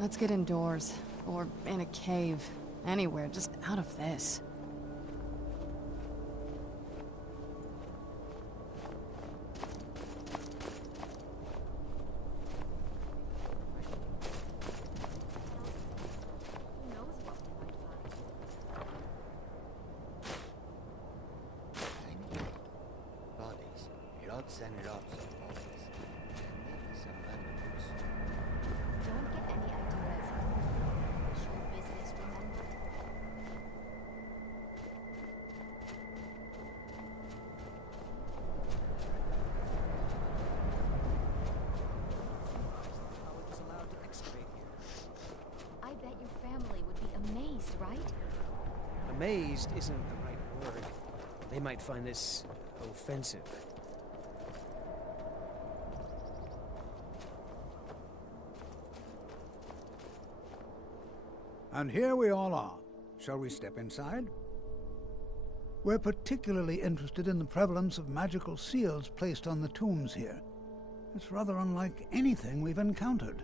Let's get indoors. Or in a cave. Anywhere, just out of this. Lots and lots of bodies, and maybe some valuables. Don't get any ideas. It's your business, remember? College is allowed to excavate here. I bet your family would be amazed, right? Amazed isn't the right word. They might find this offensive. And here we all are. Shall we step inside? We're particularly interested in the prevalence of magical seals placed on the tombs here. It's rather unlike anything we've encountered.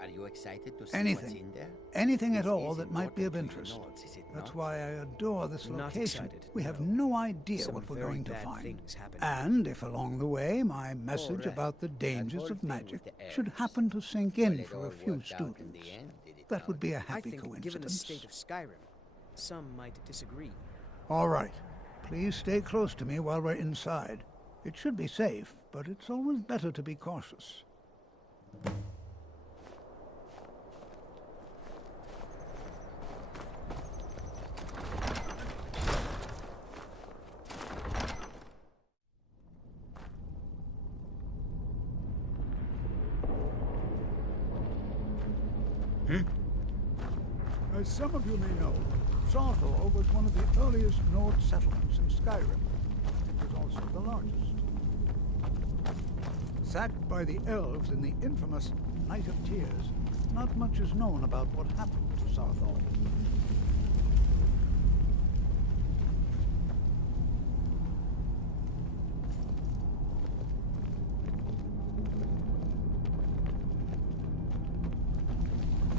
Are you excited to see what's in there? Anything at This all is that might be of important to interest. your notes, is it That's not? why I adore this I'm not location. excited, We have no. no idea Some what we're very going to bad find. things happen. And if along the way my message right. about the dangers whole of thing magic with the should elves. happen to sink Well, in it for all a few worked out in students, the end, did it that not? would be a I happy think, given the coincidence. state of Skyrim, some might disagree. All right. Please stay close to me while we're inside. It should be safe, but it's always better to be cautious. As some of you may know, Softworks was one of the earliest Nord settlements in Skyrim. It was also the largest. Sacked by the elves in the infamous Night of Tears, not much is known about what happened to Softworks.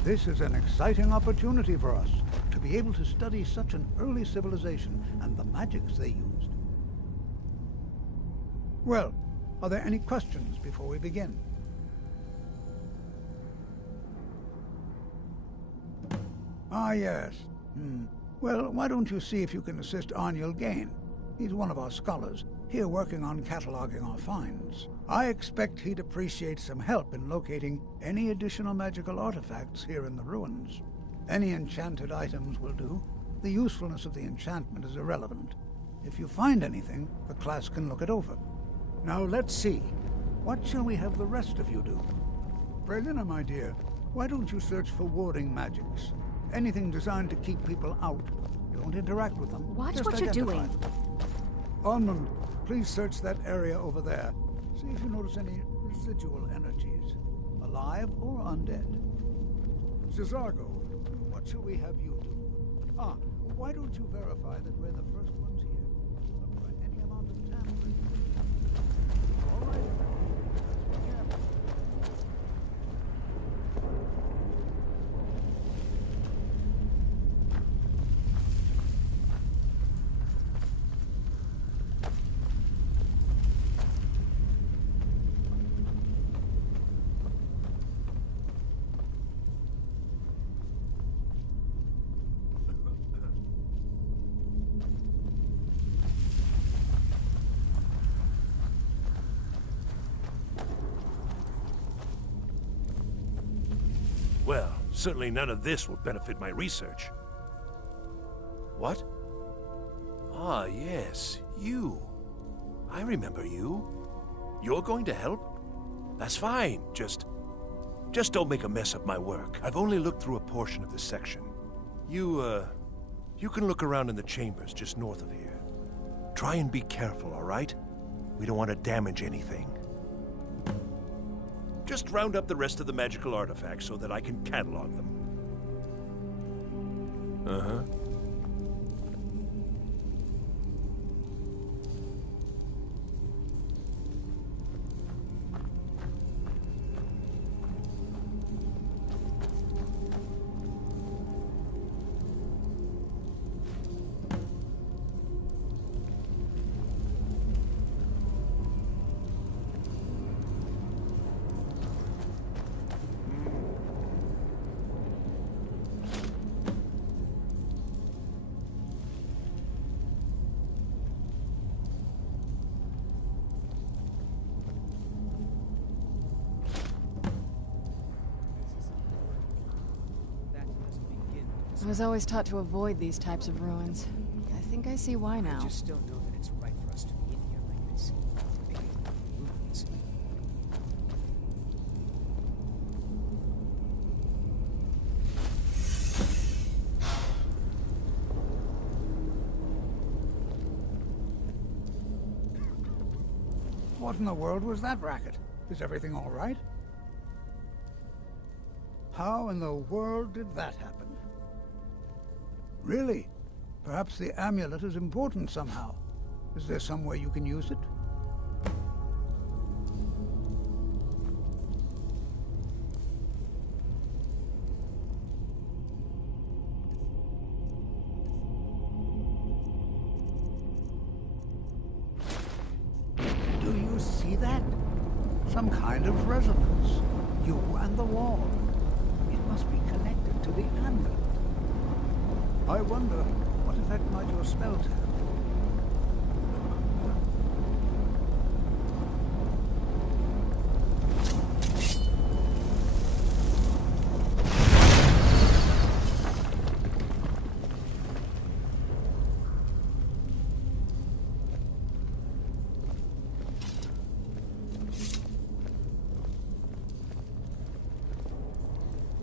This is an exciting opportunity for us to be able to study such an early civilization and the magics they used. Well, are there any questions before we begin? Ah, yes. Well, why don't you see if you can assist Arniel Gain? He's one of our scholars, here working on cataloging our finds. I expect he'd appreciate some help in locating any additional magical artifacts here in the ruins. Any enchanted items will do. The usefulness of the enchantment is irrelevant. If you find anything, the class can look it over. Now let's see. What shall we have the rest of you do? Prelina, my dear, why don't you search for warding magics? Anything designed to keep people out. Don't interact with them. Watch Just what you're identify doing. them. Onmund, please search that area over there. See if you notice any residual energies, alive or undead. Cesargo, what shall we have you do? Ah, why don't you verify that we're the first ones here? Look for any amount of tampering. All right, everyone. Let's be careful. Well, certainly none of this will benefit my research. What? Ah, yes, you. I remember you. You're going to help? That's fine, just don't make a mess of my work. I've only looked through a portion of this section. You can look around in the chambers just north of here. Try and be careful, all right? We don't want to damage anything. Just round up the rest of the magical artifacts so that I can catalog them. Uh-huh. I was always taught to avoid these types of ruins. I think I see why now. I just don't know that it's right for us to be in here like this. Maybe ruins. What in the world was that racket? Is everything all right? How in the world did that happen? Really? Perhaps the amulet is important somehow. Is there some way you can use it? Do you see that? Some kind of resonance. You and the wall. It must be connected to the amulet. I wonder, what effect might your spells have?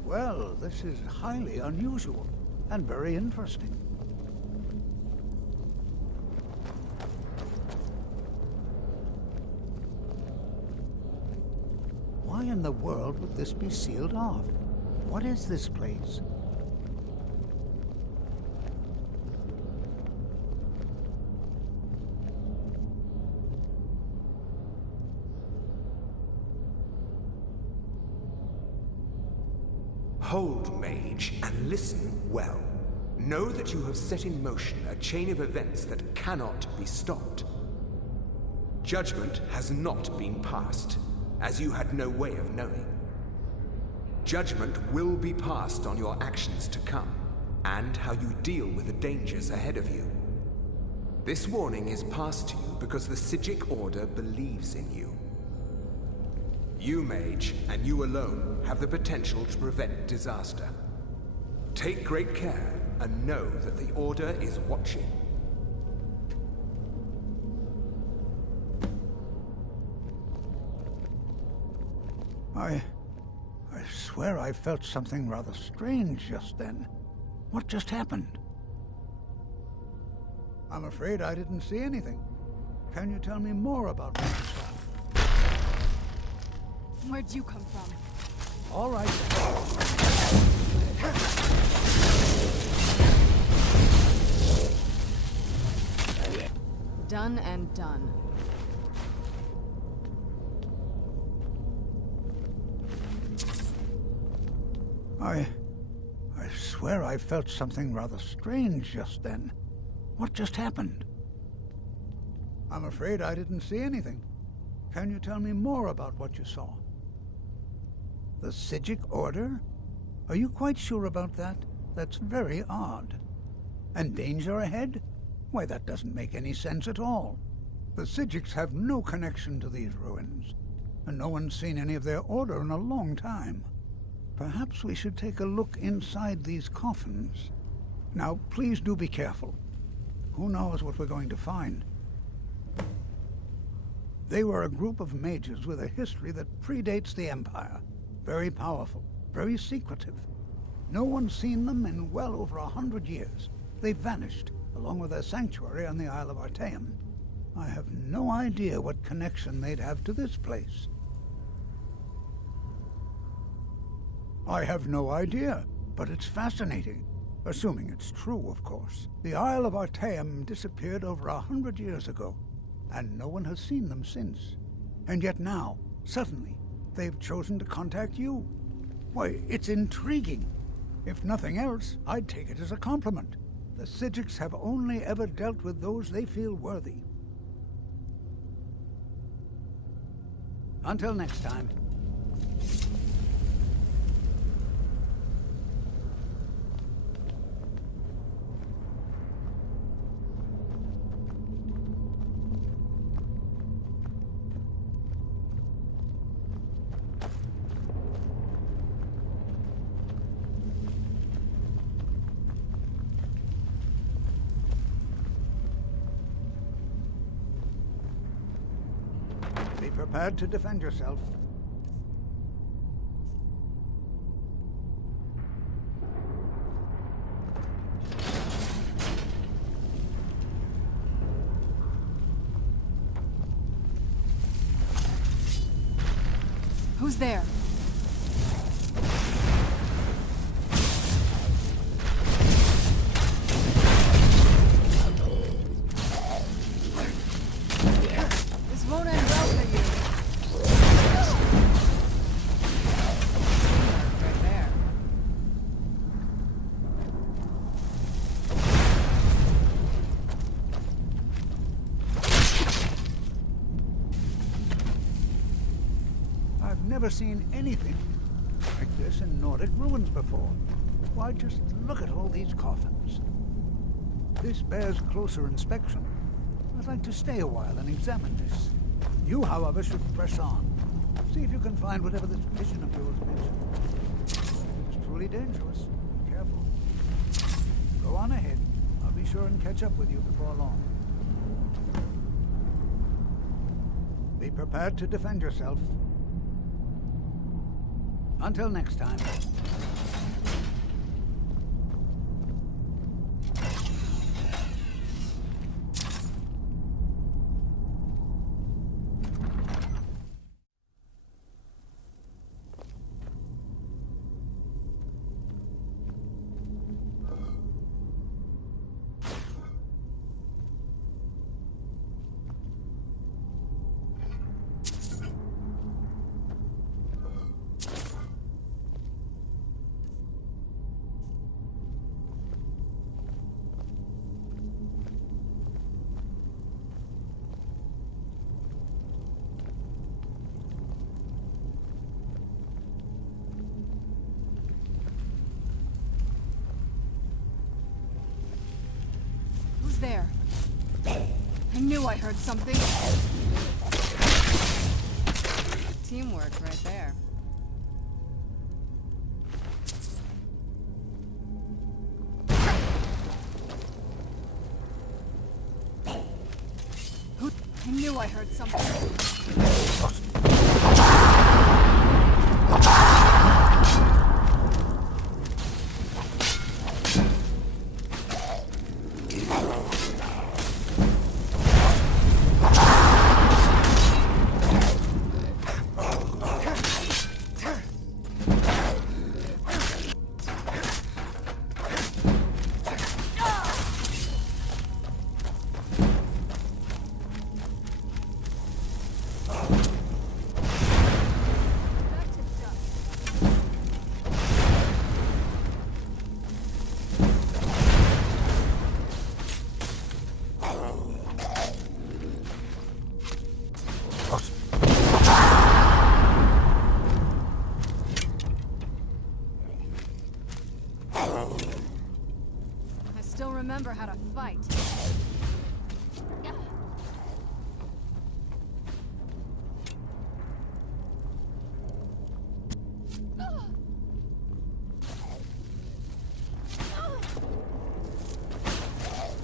Well, this is highly unusual and very interesting. Why in the world would this be sealed off? What is this place? Hold, mage, and listen well. Know that you have set in motion a chain of events that cannot be stopped. Judgment has not been passed, as you had no way of knowing. Judgment will be passed on your actions to come, and how you deal with the dangers ahead of you. This warning is passed to you because the Psijic Order believes in you. You, mage, and you alone, have the potential to prevent disaster. Take great care, and know that the Order is watching. I swear I felt something rather strange just then. What just happened? I'm afraid I didn't see anything. Can you tell me more about what you saw? Where'd you come from? All right. Done and done. I swear I felt something rather strange just then. What just happened? I'm afraid I didn't see anything. Can you tell me more about what you saw? The Psijic Order? Are you quite sure about that? That's very odd. And danger ahead? Why, that doesn't make any sense at all. The Psijics have no connection to these ruins, and no one's seen any of their order in a long time. Perhaps we should take a look inside these coffins. Now, please do be careful. Who knows what we're going to find? They were a group of mages with a history that predates the Empire. Very powerful, very secretive. No one's seen them in well over 100 years. They've vanished, along with their sanctuary on the Isle of Artaeum. I have no idea what connection they'd have to this place. I have no idea, but it's fascinating. Assuming it's true, of course. The Isle of Artaeum disappeared over 100 years ago, and no one has seen them since. And yet now, suddenly, they've chosen to contact you. Why, it's intriguing. If nothing else, I'd take it as a compliment. The Psijics have only ever dealt with those they feel worthy. Until next time. prepared to defend yourself. Who's there? This won't end well for you. Right there. I've never seen anything like this in Nordic ruins before. Why, just look at all these coffins. This bears closer inspection. I'd like to stay a while and examine this. You, however, should press on. See if you can find whatever this vision of yours mentioned. It's truly dangerous. Be careful. Go on ahead. I'll be sure and catch up with you before long. Be prepared to defend yourself. Until next time. There. I knew I heard something. Teamwork right there. I knew I heard something. Remember how to fight.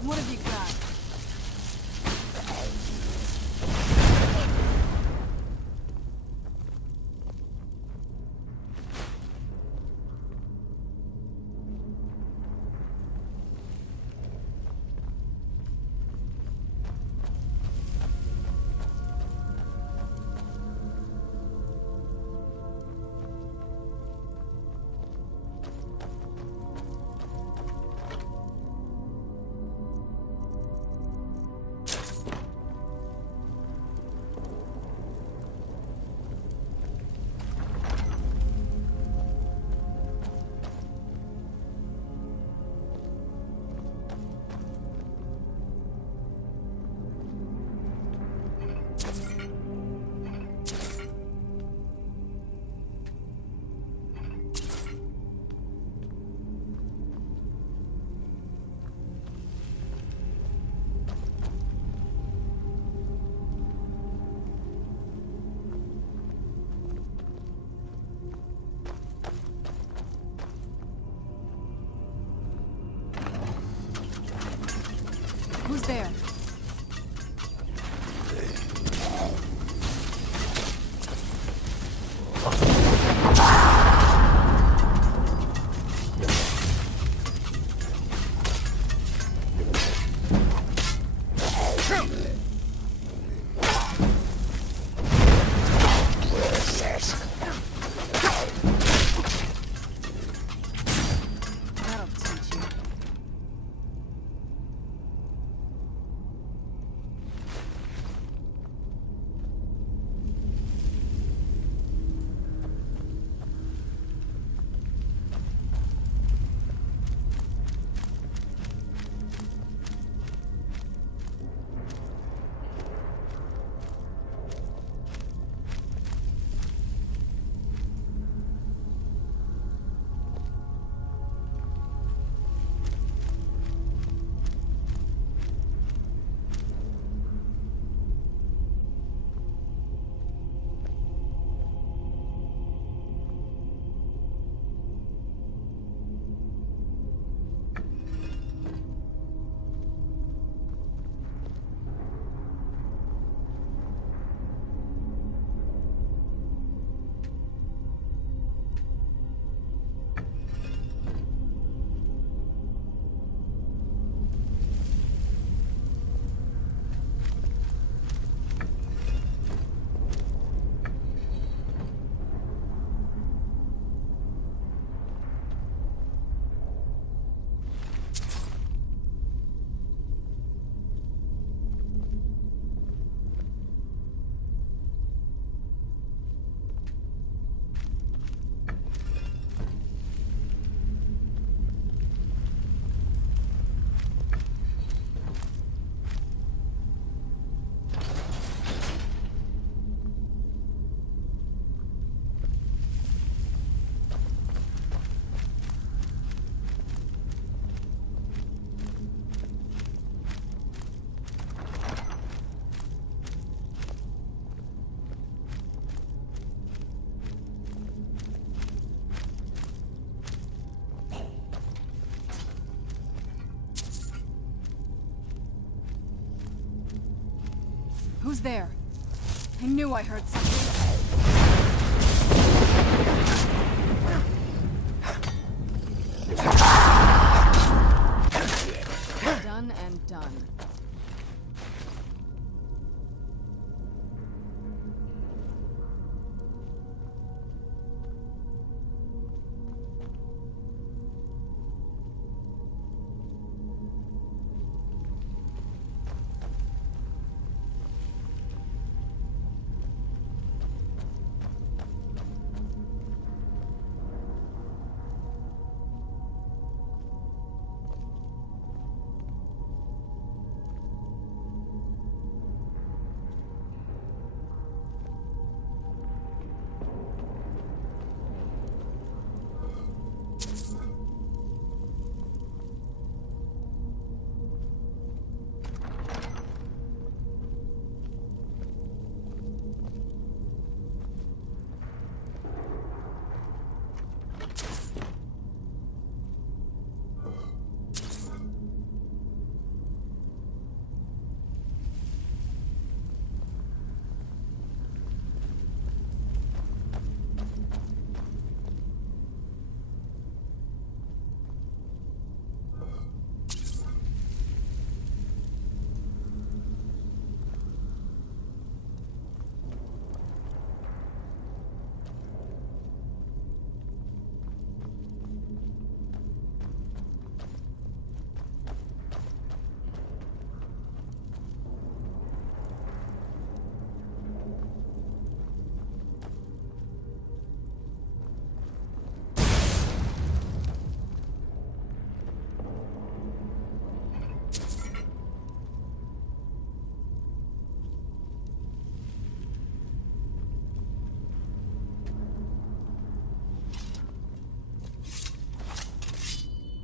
What have you got? Who's there? I knew I heard something. Done and done.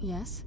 Yes?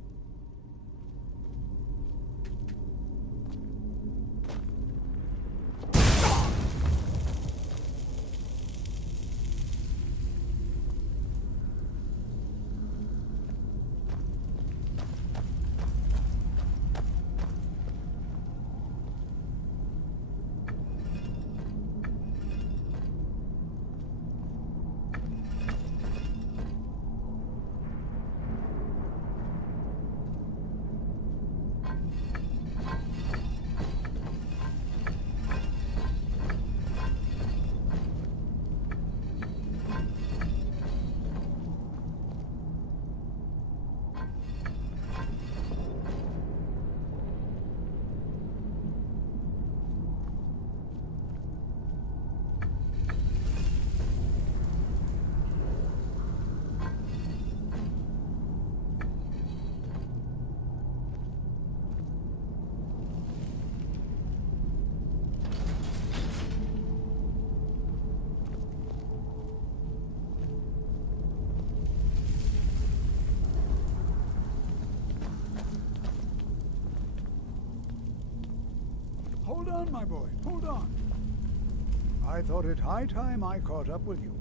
Hold on, my boy, hold on. I thought it high time I caught up with you.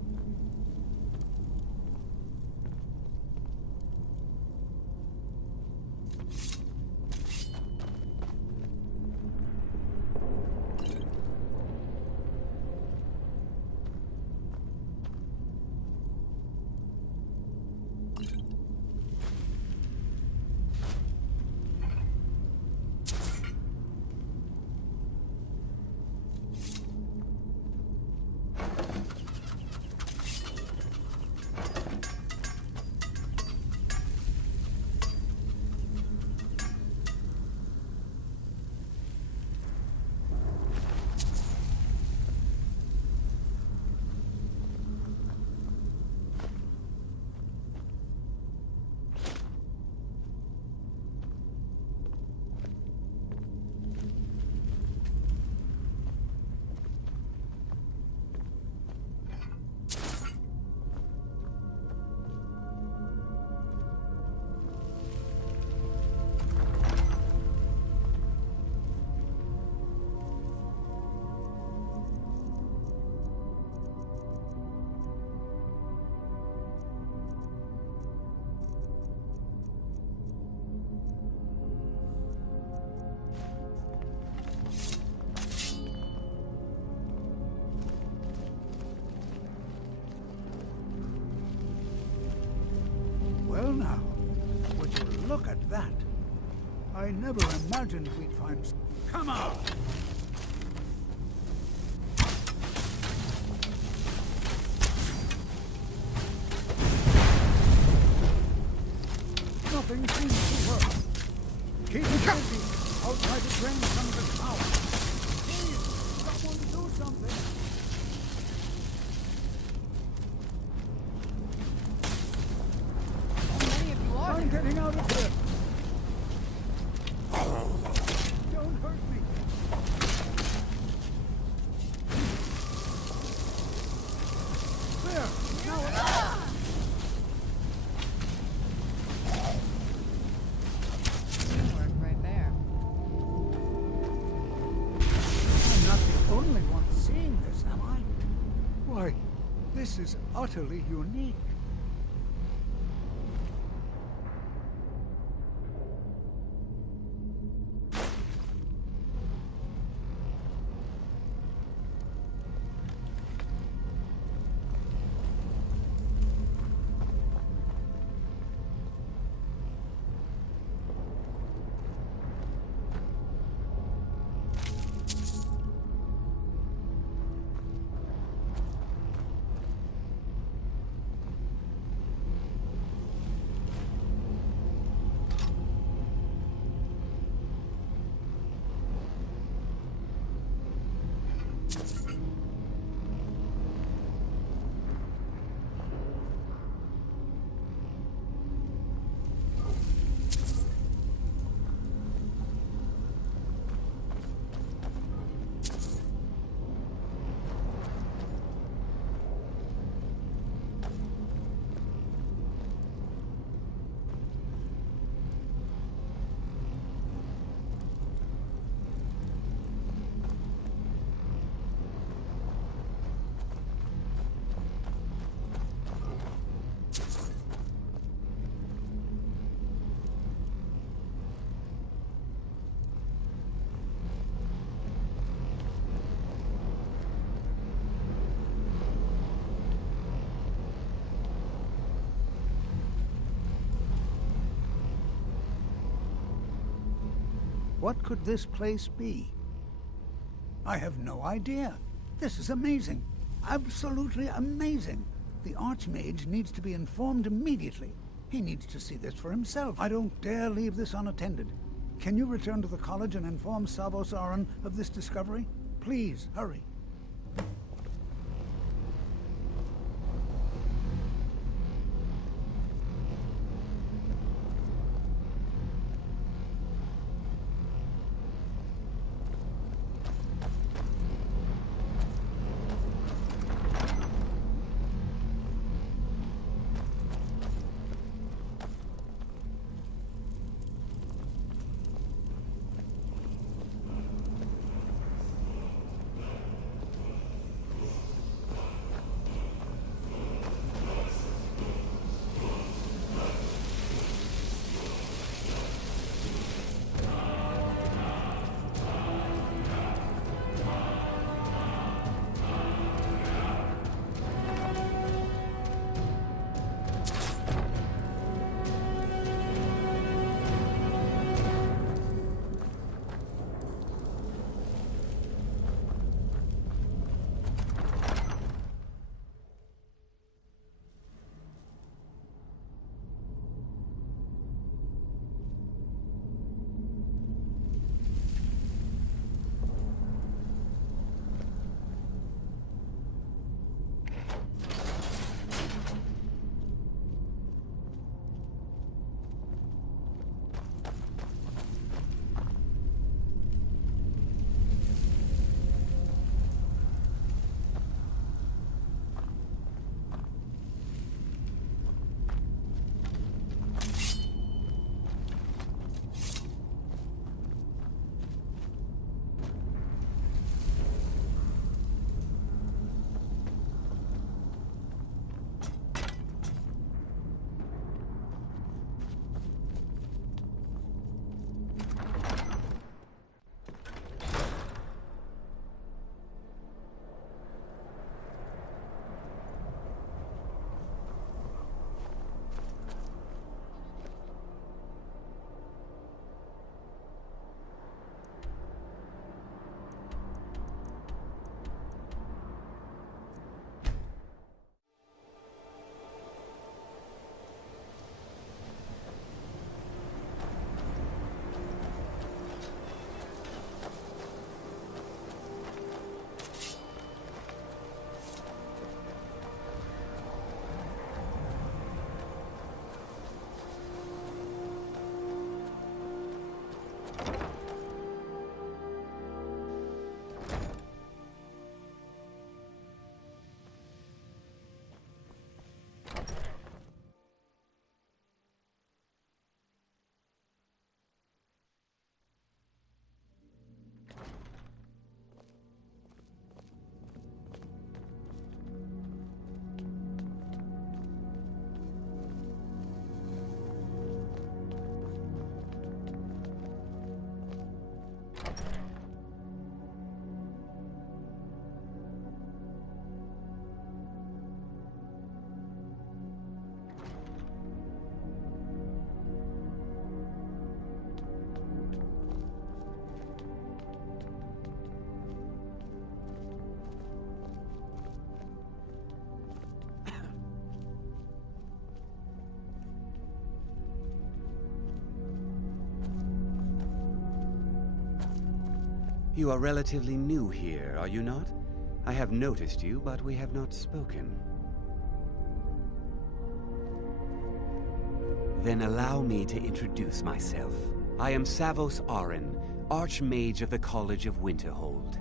now, would you look at that? I never imagined we'd find... Come on! Nothing seems to work. Keep it busy. I'll try to drain some of the power. Please, someone do something. How many of you are I'm there? getting out of here. Don't hurt me. There. Now Teamwork right there. I'm not the only one seeing this, am I? Why, this is utterly unique. What could this place be? I have no idea. This is amazing. Absolutely amazing. The Archmage needs to be informed immediately. He needs to see this for himself. I don't dare leave this unattended. Can you return to the college and inform Savos Aran of this discovery? Please, hurry. You are relatively new here, are you not? I have noticed you, but we have not spoken. Then allow me to introduce myself. I am Savos Arin, Archmage of the College of Winterhold.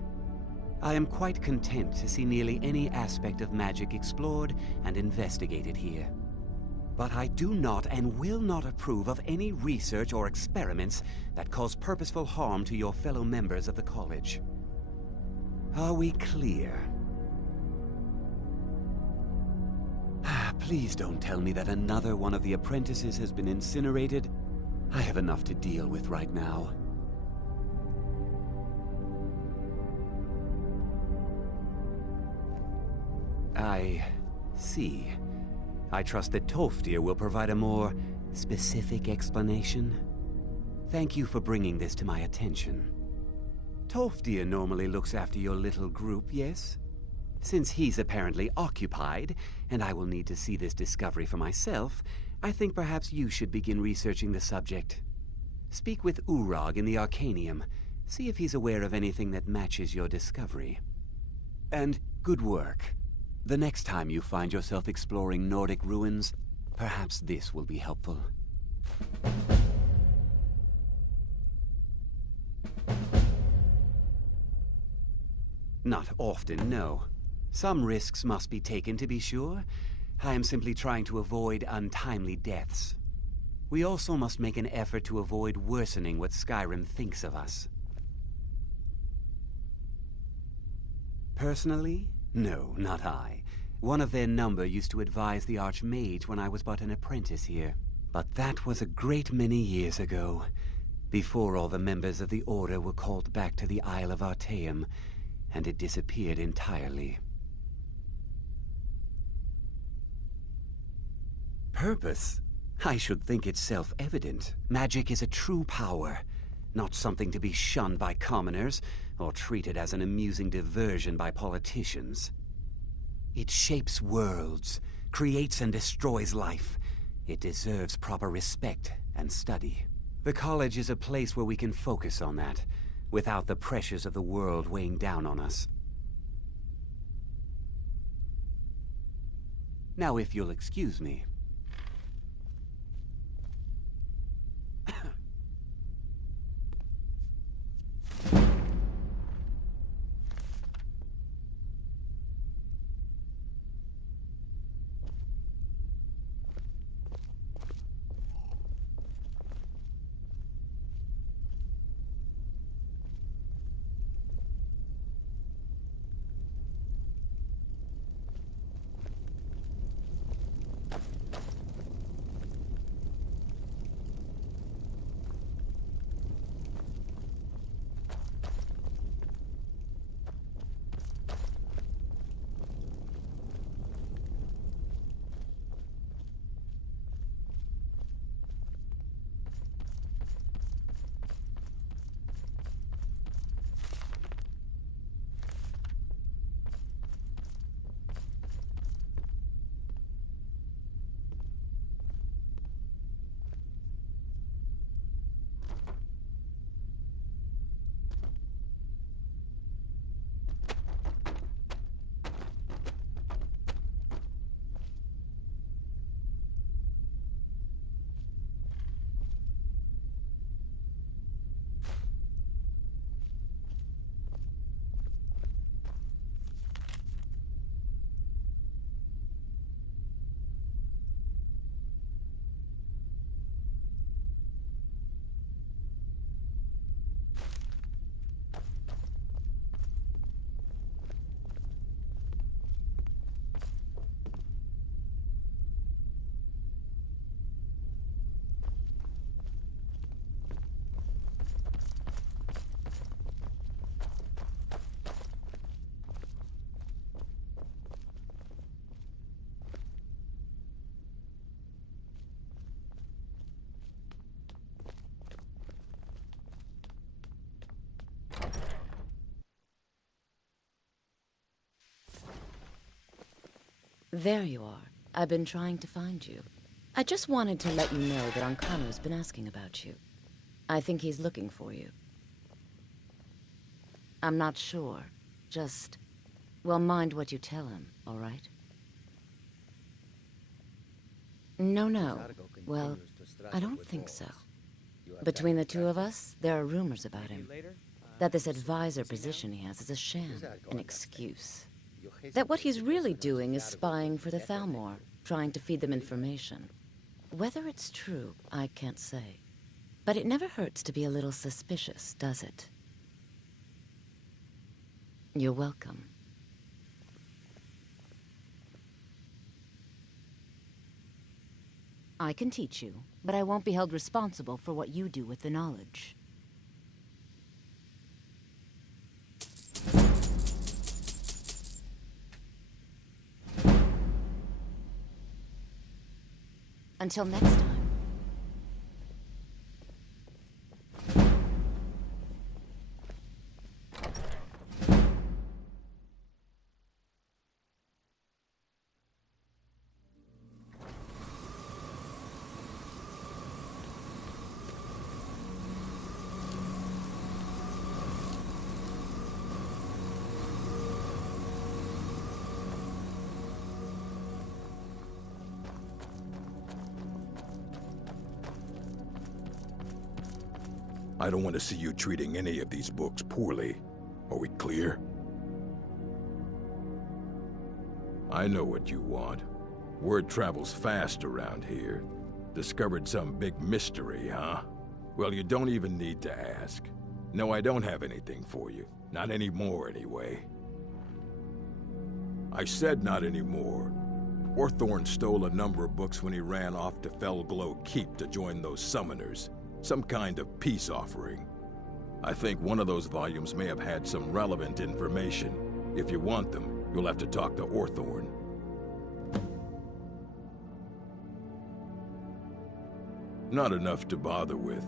I am quite content to see nearly any aspect of magic explored and investigated here. But I do not and will not approve of any research or experiments that cause purposeful harm to your fellow members of the college. Are we clear? Please don't tell me that another one of the apprentices has been incinerated. I have enough to deal with right now. I see. I trust that Tolfdir will provide a more specific explanation. Thank you for bringing this to my attention. Tolfdir normally looks after your little group, yes? Since he's apparently occupied, and I will need to see this discovery for myself, I think perhaps you should begin researching the subject. Speak with Urag in the Arcanium. See if he's aware of anything that matches your discovery. And good work. The next time you find yourself exploring Nordic ruins, perhaps this will be helpful. Not often, no. Some risks must be taken, to be sure. I am simply trying to avoid untimely deaths. We also must make an effort to avoid worsening what Skyrim thinks of us. Personally? No, not I. One of their number used to advise the Archmage when I was but an apprentice here. But that was a great many years ago, before all the members of the Order were called back to the Isle of Artaeum, and it disappeared entirely. Purpose? I should think it's self-evident. Magic is a true power, not something to be shunned by commoners, or treated as an amusing diversion by politicians. It shapes worlds, creates and destroys life. It deserves proper respect and study. The college is a place where we can focus on that, without the pressures of the world weighing down on us. Now, if you'll excuse me. There you are. I've been trying to find you. I just wanted to let you know that Ancano's been asking about you. I think he's looking for you. I'm not sure. Just, well, mind what you tell him, all right? No. Well, I don't think so. Between the two of us, there are rumors about him. That this advisor position he has is a sham, an excuse. That what he's really doing is spying for the Thalmor, trying to feed them information. Whether it's true, I can't say. But it never hurts to be a little suspicious, does it? You're welcome. I can teach you, but I won't be held responsible for what you do with the knowledge. Until next time. I don't want to see you treating any of these books poorly. Are we clear? I know what you want. Word travels fast around here. Discovered some big mystery, huh? Well, you don't even need to ask. No, I don't have anything for you. Not anymore, anyway. I said not anymore. Orthorn stole a number of books when he ran off to Felglow Keep to join those summoners. Some kind of peace offering. I think one of those volumes may have had some relevant information. If you want them, you'll have to talk to Orthorn. Not enough to bother with.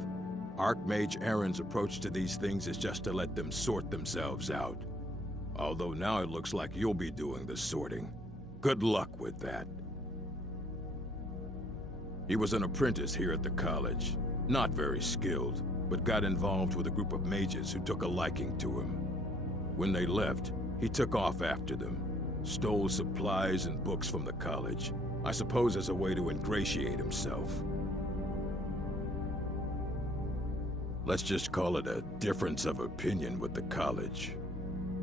Archmage Aaron's approach to these things is just to let them sort themselves out. Although now it looks like you'll be doing the sorting. Good luck with that. He was an apprentice here at the college. Not very skilled, but got involved with a group of mages who took a liking to him. When they left, he took off after them. Stole supplies and books from the college. I suppose as a way to ingratiate himself. Let's just call it a difference of opinion with the college.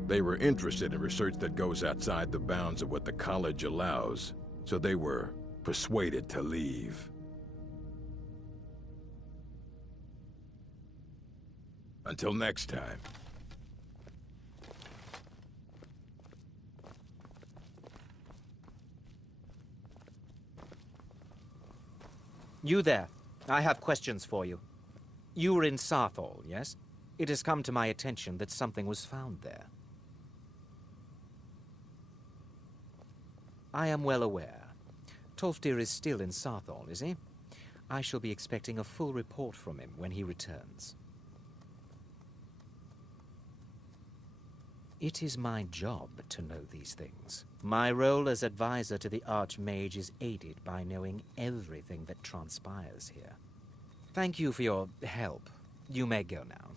They were interested in research that goes outside the bounds of what the college allows, so they were persuaded to leave. Until next time. You there. I have questions for you. You were in Sarthal, yes? It has come to my attention that something was found there. I am well aware. Tolfdir is still in Sarthal, is he? I shall be expecting a full report from him when he returns. It is my job to know these things. My role as advisor to the Archmage is aided by knowing everything that transpires here. Thank you for your help. You may go now.